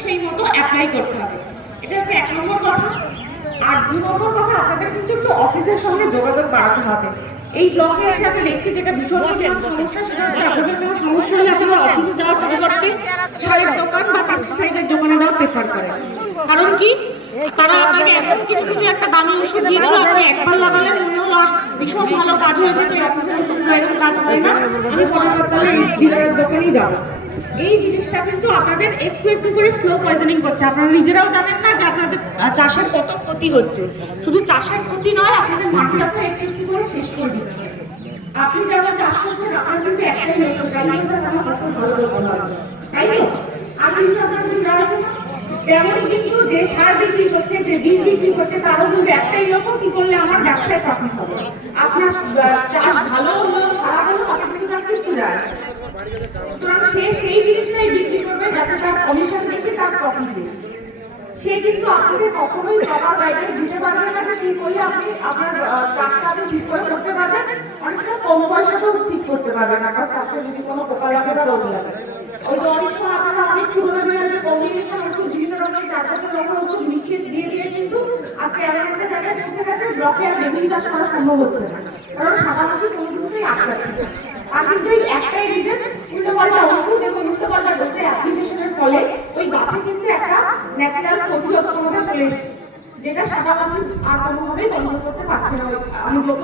সেই মতো অ্যাপ্লাই করতে হবে। এটা হচ্ছে 1 নম্বর কথা। আর 2 নম্বর কথা, আপনাদের কিন্তু একটু অফিসের সঙ্গে যোগাযোগ বাড়াতে হবে। এই ব্লকে এসে আমি দেখছি যেটা ভীষণ সমস্যা, সেটা হচ্ছে আপনাদের কোনো সমস্যা হলে আপনারা অফিসে যাওয়ার পরিবর্তে সারের দোকান বা পেস্টিসাইডের দোকানে যাওয়া প্রেফার করেন। কারণ কি, তারা আপনাকে এমন কিছু একটা দামি ওষুধ দিয়ে দিল, আপনি একবার লাগালেন মনে হলো ভীষণ ভালো কাজ হয়েছে, তো অফিসের ওষুধ এসে কাজ হয় না, আমি পরের সপ্তাহে ডিলারের দোকানেই যাবো। এই জিনিসটা কিন্তু আপনাদের একটু একটু করে স্লো পয়জনিং করছে। আপনারা নিজেরাও জানেন না যে আপনাদের চাষের কত ক্ষতি হচ্ছে। শুধু চাষের ক্ষতি নয়, আপনাদের মাটিটাকে একটু একটু করে শেষ করে দিতে হবে। আপনি যারা চাষ করছেন, আপনার কিন্তু একটাই মেশিন, আমার ফসল ভালো করতে হবে, তাই তো? আর কিন্তু আপনার যদি আসে না, তেমনই কিন্তু যে সার বিক্রি করছে, যে বীজ বিক্রি করছে, তারও কিন্তু একটাই লক্ষ্য, কি করলে আমার ব্যবসায় প্রফিট হবে। আপনার চাষ ভালো হলো খারাপ হলো, আপনার কিন্তু তার কিছু যায়। সুতরাং সে সেই জিনিসটাই বিক্রি করবে যাতে তার কমিশন বেশি, তার প্রফিট বেশি। সে কিন্তু আপনাকে কখনোই সবার বাইরে দিতে পারবে না যে ঠিক করলে আপনি আপনার চাষটা আপনি ঠিক করে করতে পারবেন। অনেক সময় কম পয়সাতেও ঠিক করতে পারবেন আপনার চাষে যদি কোনো পোকা লাগে বা রোগ লাগে। ওই যে অনেক সময় আপনারা অনেক পুরোনো দিনের যে কম্বিনেশন ওষুধ, বিভিন্ন রকমের 4-5 রকমের ওষুধ মিশিয়ে দিয়ে কিন্তু আজকে এমন একটা জায়গায় পৌঁছে গেছে ব্লকে আর বেগুন চাষ করা সম্ভব হচ্ছে না, কারণ সাদামাছি কোনো কিছুতেই আটকাচ্ছে। আর কিন্তু এই একটাই রিজন, উল্টোপাল্টা ওষুধ এবং উল্টোপাল্টা ডোজের অ্যাপ্লিকেশনের ফলে ওই গাছে কিন্তু একটা ন্যাচারাল প্রতিরোধ ক্ষমতা চলে এসেছে, যেটা সাদামাছি আর কোনোভাবেই কন্ট্রোল করতে পারছে না। আমি যত